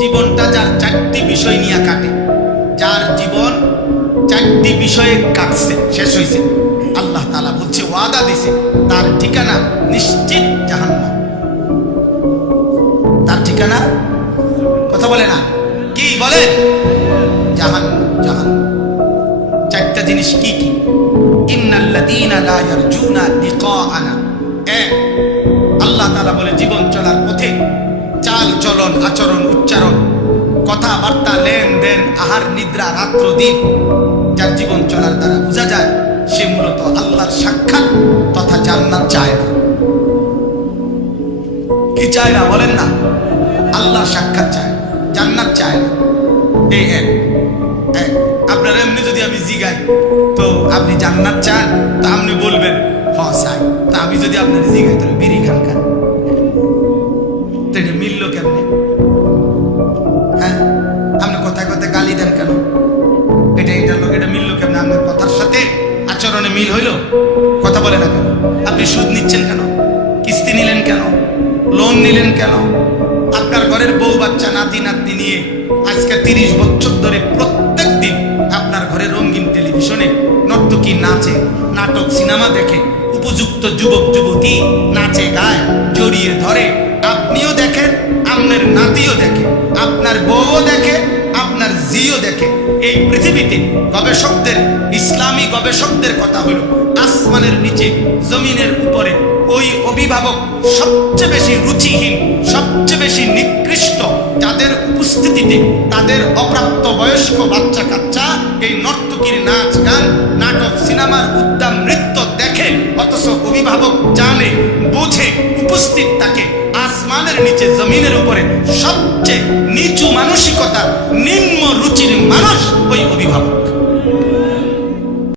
জীবনটা যার চারটি বিষয় নিয়ে কাটে, যার জীবন চারটি বিষয়ে কাটছে, শেষ হয়েছে, আল্লাহ তাআলা বলছে, ওয়াদা দিছে, তার ঠিকানা নিশ্চিত জাহান্নাম। তার ঠিকানা, কথা বলে না, কি বলে? জাহান্নাম। জাহান্নাম। চারটা জিনিস কি কি? ইন্নাল্লাযীনা লা ইয়ারজুনা লিকাআনা। আল্লাহ তাআলা বলে, জীবন চলার পথে চাল চলন, আচরণ, উচ্চারণ, কথাবার্তা, লেনদেন, আহার নিদ্রা, রাত্র দিন, যার জীবন চলার দ্বারা বোঝা যায় সে মূলত আল্লাহর সাক্ষাৎ তথা জান্নাত চায় না। কি চায় না বলেন না? আল্লাহর সাক্ষাৎ চায়, জান্নাত চায় না। এই এক। আপনার এমনি যদি আমি জিগাই তো আপনি জান্নাত চান, তা আপনি বলবেন হ চাই। তা আমি যদি আপনার জিগাই তাহলে বিড়ি খান খান, তো এটা মিলল কেমনে? হ্যাঁ, আপনি কথায় কথায় গালি দেন কেন? এটা মিলল কেমনে? আপনার কথার সাথে আচরণে মিল হইল? কথা বলে না কেন? আপনি সুদ নিচ্ছেন কেন? কিস্তি নিলেন কেন? লোন নিলেন কেন? আপনার ঘরের বউ বাচ্চা, নাতি নাতনি নিয়ে আজকে 30 বছর ধরে প্রত্যেক দিন আপনার ঘরে রঙিন টেলিভিশনে নর্তকী নাচে, নাটক, সিনেমা দেখে, উপযুক্ত যুবক যুবতী নাচে গায়, জড়িয়ে ধরে, আপনিও দেখেন, আপনার নাতিও দেখে, আপনার বউও দেখে, আপনার জিও দেখে। এই পৃথিবীতে গবেষকদের, ইসলামী গবেষকদের কথা হলো, আসমানের নিচে, জমিনের উপরে ওই অভিভাবক সবচেয়ে বেশি রুচিহীন, সবচেয়ে বেশি নিকৃষ্ট, যাদের উপস্থিতিতে তাদের অপ্রাপ্ত বয়স্ক বাচ্চা কাচ্চা এই নর্তকীর নাচ গান, নাটক, সিনেমার উদ্যাম নৃত্য দেখে, অথচ অভিভাবক জানে, বোঝে, উপস্থিত থাকে, আসমানের নিচে, জমিনের উপরে সবচেয়ে নিচু মানসিকতা, নিম্ন রুচির মানুষ ওই অভিভাবক।